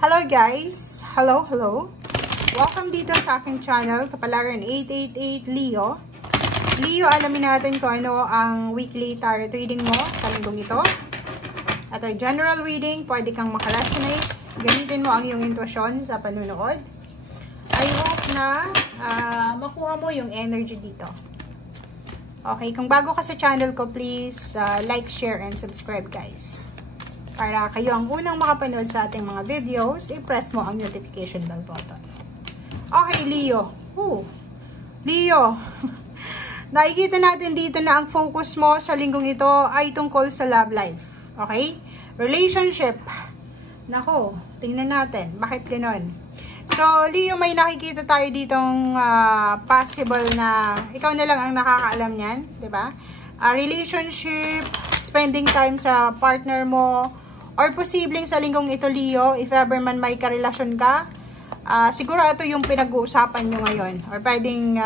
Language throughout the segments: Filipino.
Hello guys! Hello! Welcome dito sa aking channel, Kapalaran 888 Leo. Leo, alamin natin kung ano ang weekly tarot reading mo sa linggong ito. At ay general reading, pwede kang makaresonate. Gamitin mo ang iyong intuition sa panunood. I hope na makuha mo yung energy dito. Okay, kung bago ka sa channel ko, please like, share, and subscribe guys. Para kayo ang unang makapanood sa ating mga videos, i-press mo ang notification bell button. Okay, Leo. Leo. Nakikita natin dito na ang focus mo sa linggong ito ay tungkol sa love life. Okay? Relationship. Nako, tingnan natin. Bakit ganon? So, Leo, may nakikita tayo ditong possible na ikaw na lang ang nakakaalam niyan. Diba? Relationship, spending time sa partner mo, or posibleng sa linggong ito, Leo, if ever man may karelasyon ka, siguro ito yung pinag-uusapan nyo ngayon. Or pwedeng,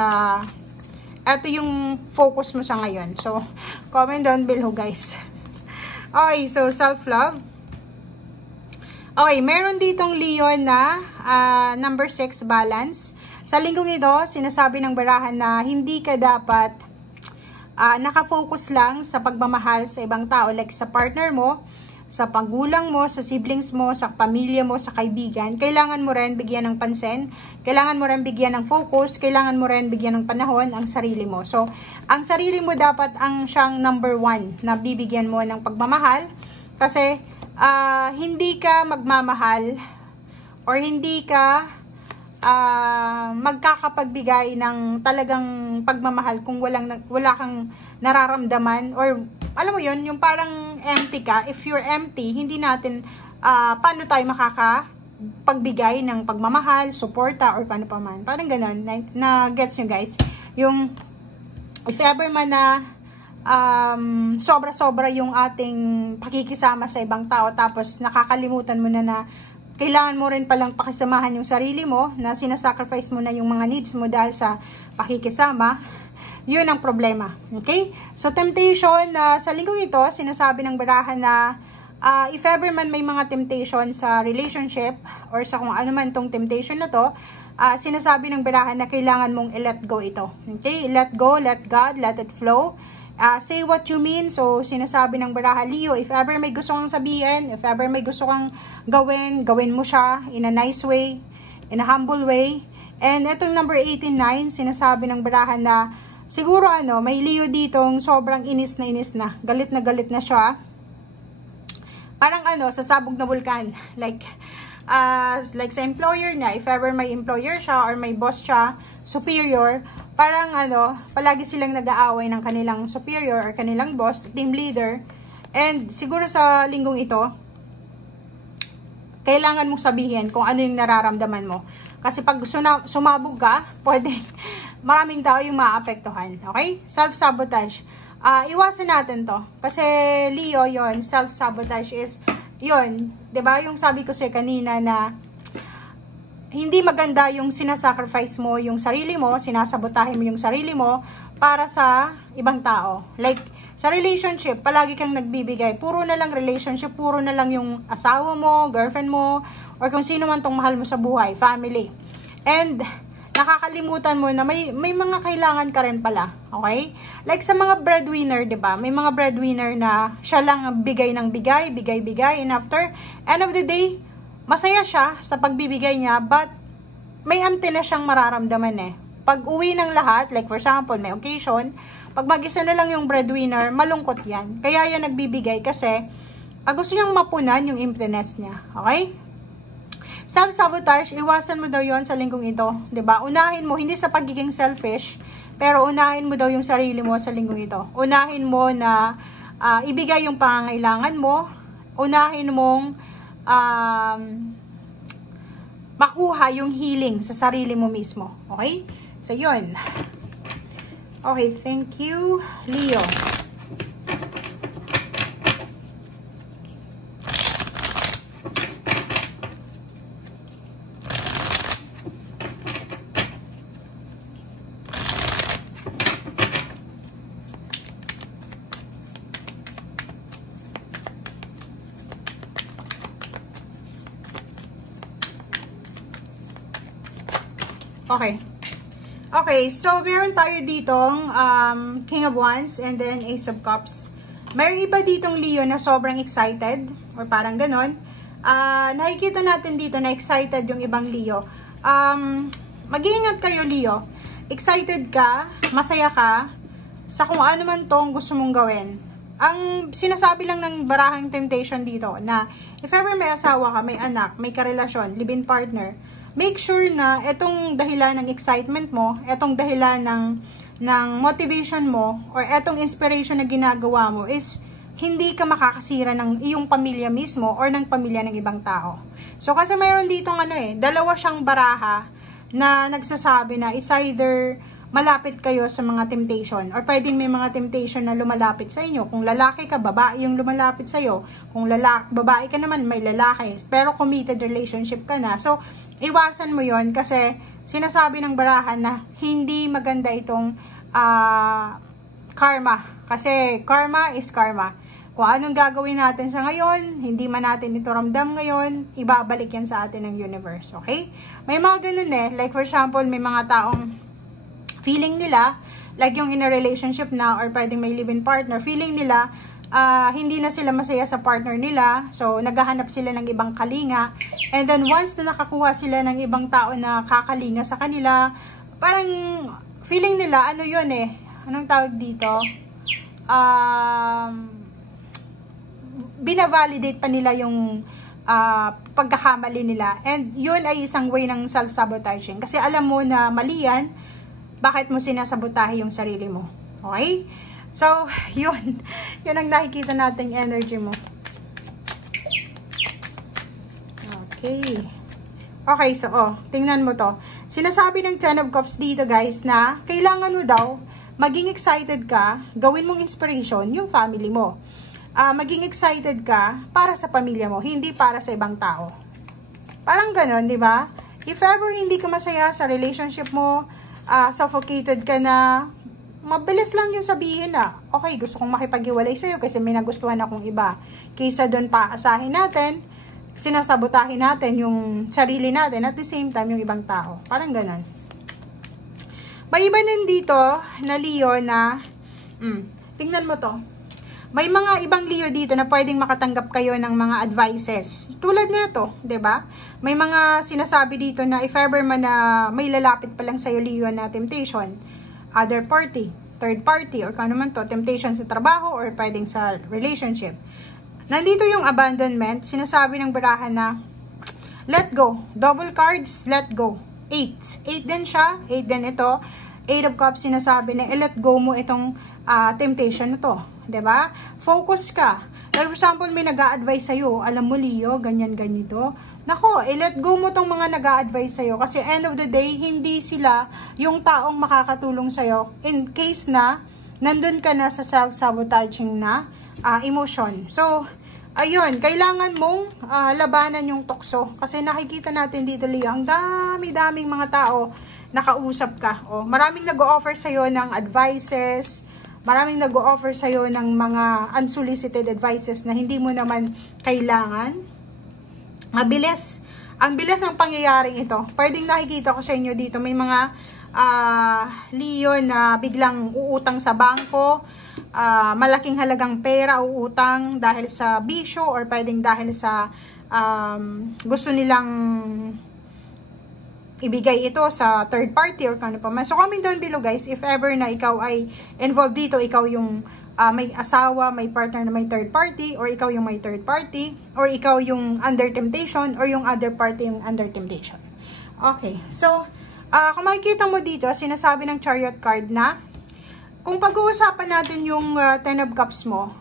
ito yung focus mo sa ngayon. So, comment down below, guys. Okay, so self-love. Okay, meron ditong Leo na number 6, balance. Sa linggong ito, sinasabi ng barahan na hindi ka dapat nakafocus lang sa pagmamahal sa ibang tao, like sa partner mo, sa paggulang mo, sa siblings mo, sa pamilya mo, sa kaibigan. Kailangan mo rin bigyan ng pansin, kailangan mo rin bigyan ng focus, kailangan mo rin bigyan ng panahon ang sarili mo. So, ang sarili mo dapat ang siyang number 1 na bibigyan mo ng pagmamahal kasi hindi ka magmamahal or hindi ka magkakapagbigay ng talagang pagmamahal kung wala kang nararamdaman or alam mo yun, yung parang empty ka. If you're empty, hindi natin paano tayo makakapagbigay ng pagmamahal, suporta, or kano pa man. Parang ganun, na gets nyo guys. Yung if ever man na sobra-sobra yung ating pakikisama sa ibang tao, tapos nakakalimutan mo na kailangan mo rin palang pakisamahan yung sarili mo, na sinasacrifice mo na yung mga needs mo dahil sa pakikisama, yun ang problema. Okay? So, temptation, sa linggong ito, sinasabi ng barahan na if ever man may mga temptation sa relationship or sa kung ano man tong temptation na to, sinasabi ng barahan na kailangan mong i-let go ito. Okay? Let go, let God, let it flow. Say what you mean. So, sinasabi ng barahan, Leo, if ever may gusto kang sabihin, if ever may gusto kang gawin mo siya in a nice way, in a humble way. And itong number 89, sinasabi ng barahan na siguro may Leo ditong sobrang inis na, galit na siya. Parang sasabog na bulkan. Like sa employer niya, if ever may employer siya or may boss siya, superior, parang palagi silang nag-aaway ng kanilang superior or kanilang boss, team leader. And siguro sa linggong ito, kailangan mong sabihin kung ano yung nararamdaman mo. Kasi pag sumabog ka, pwede maraming tao yung maapektuhan. Okay? Self-sabotage. Iwasan natin to. Kasi Leo, yon, self-sabotage is, yon, 'di ba? Yung sabi ko sa'yo kanina na hindi maganda yung sinasacrifice mo yung sarili mo, sinasabotahe mo yung sarili mo para sa ibang tao. Like, sa relationship, palagi kang nagbibigay. Puro na lang relationship, puro na lang yung asawa mo, girlfriend mo, or kung sino man tong mahal mo sa buhay, family. And nakakalimutan mo na may mga kailangan ka rin pala. Okay? Like sa mga breadwinner, 'di ba? May mga breadwinner na siya lang ang bigay ng bigay, and after end of the day, masaya siya sa pagbibigay niya, but may empty na siyang mararamdaman eh. Pag uwi ng lahat, like for example, may occasion, pag mag-isa na lang yung breadwinner, malungkot yan. Kaya yan nagbibigay kasi gusto niyang mapunan yung emptiness niya. Okay? Self-sabotage, iwasan mo daw yon sa linggong ito. 'Di ba? Unahin mo, hindi sa pagiging selfish, pero unahin mo daw yung sarili mo sa linggong ito. Unahin mo na ibigay yung pangangailangan mo. Unahin mong makuha yung healing sa sarili mo mismo. Okay? So, yun. Okay, thank you, Leo. Okay. Okay, so meron tayo ditong King of Wands and then Ace of Cups. Mayroon iba ditong Leo na sobrang excited or parang ganon. Nakikita natin dito na excited yung ibang Leo. Mag-iingat kayo, Leo. Excited ka, masaya ka sa kung ano man tong gusto mong gawin. Ang sinasabi lang ng barahang temptation dito na if ever may asawa ka, may anak, may karelasyon, live-in partner, make sure na etong dahilan ng excitement mo, etong dahilan ng motivation mo, or etong inspiration na ginagawa mo is hindi ka makakasira ng iyong pamilya mismo or ng pamilya ng ibang tao. So kasi mayroon ditong dalawa siyang baraha na nagsasabi na it's either malapit kayo sa mga temptation or pwedeng may mga temptation na lumalapit sa inyo. Kung lalaki ka, babae yung lumalapit sa iyo. Kung babae ka naman, may lalaki. Pero committed relationship ka na. So, iwasan mo yon kasi sinasabi ng barahan na hindi maganda itong karma. Kasi karma is karma. Kung anong gagawin natin sa ngayon, hindi man natin ito ramdam ngayon, ibabalik yan sa atin ng universe. Okay? May mga ganun like for example, may mga taong feeling nila, like yung in a relationship na or pwedeng may live-in partner, feeling nila, hindi na sila masaya sa partner nila, so naghahanap sila ng ibang kalinga, and then once na nakakuha sila ng ibang tao na kakalinga sa kanila, parang feeling nila, anong tawag dito? Binavalidate pa nila yung pagkakamali nila, and yun ay isang way ng self-sabotaging, kasi alam mo na mali yan, bakit mo sinasabotahe yung sarili mo? Okay? So, yun. Yun ang nakikita nating energy mo. Okay. Okay, so, tingnan mo to. Sinasabi ng Ten of Cups dito, guys, na kailangan mo daw, maging excited ka, gawin mong inspiration yung family mo. Maging excited ka para sa pamilya mo, hindi para sa ibang tao. Parang ganon, di ba? If ever hindi ka masaya sa relationship mo, suffocated ka na, mabilis lang yung sabihin na, okay, gusto kong makipag-iwalay sa'yo kasi may nagustuhan akong iba. Kaysa doon paasahin natin, sinasabotahin natin yung sarili natin at the same time yung ibang tao. Parang ganun. May iba din dito na Leo na, tingnan mo to. May mga ibang Leo dito na pwedeng makatanggap kayo ng mga advices. Tulad nito, 'di ba? May mga sinasabi dito na if ever man na may lalapit pa lang sa iyo Leo na temptation, other party, third party, or kung ano man to, temptation sa trabaho or pwedeng sa relationship. Nandito yung abandonment, sinasabi ng barahan na let go. Double cards, let go. 8 din siya, 8 din ito. 8 of Cups, sinasabi na let go mo itong temptation na to. 'Di ba? Focus ka. Like for example, may nag-a-advise sa'yo, alam mo Leo, ganyan, ganito. Nako, let go mo tong mga nag-a-advise sa'yo kasi end of the day, hindi sila yung taong makakatulong sa'yo in case na nandun ka na sa self-sabotaging na emotion. So, ayun, kailangan mong labanan yung tukso. Kasi nakikita natin dito, Leo, ang dami-daming mga tao nakausap ka. Maraming nag-o-offer sa'yo ng advices, maraming nag-o-offer sa'yo ng mga unsolicited advices na hindi mo naman kailangan. Mabilis. Ang bilis ng pangyayaring ito. Pwedeng nakikita ko sa inyo dito. May mga Leo na biglang uutang sa bangko. Malaking halagang pera uutang dahil sa bisyo or pwedeng dahil sa gusto nilang ibigay ito sa third party or kano pa man. So comment down below guys if ever na ikaw ay involved dito, ikaw yung may asawa, may partner na may third party, or ikaw yung may third party, or ikaw yung under temptation, or yung other party yung under temptation. Okay, so kung makikita mo dito, sinasabi ng Chariot card na kung pag-uusapan natin yung Ten of Cups mo,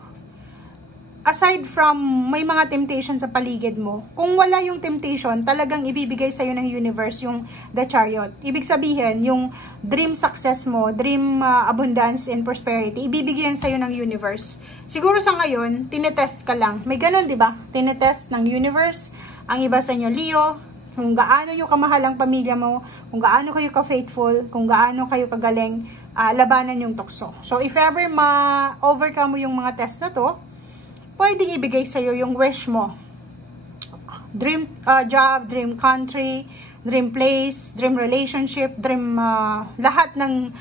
aside from may mga temptation sa paligid mo, kung wala yung temptation, talagang ibibigay sa'yo ng universe yung The Chariot. Ibig sabihin, yung dream success mo, dream abundance and prosperity, ibibigyan sa'yo ng universe. Siguro sa ngayon, tinetest ka lang. May ganun, di ba? Tinetest ng universe. Ang iba sa inyo, Leo, kung gaano yung kamahal ang pamilya mo, kung gaano kayo ka-faithful, kung gaano kayo kagaling, labanan yung tukso. So, if ever ma-overcome mo yung mga test na to, pwedeng ibigay sa'yo yung wish mo. Dream job, dream country, dream place, dream relationship, dream lahat ng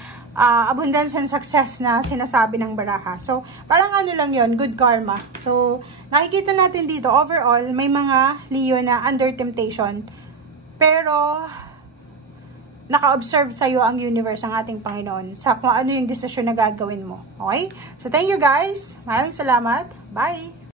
abundance and success na sinasabi ng baraha. So, parang ano lang yon, good karma. So, nakikita natin dito, overall, may mga Leo na under temptation. Pero, naka-observe sa'yo ang universe, ang ating Panginoon, sa kung ano yung desisyon na gagawin mo. Okay? So, thank you guys. Maraming salamat. Bye!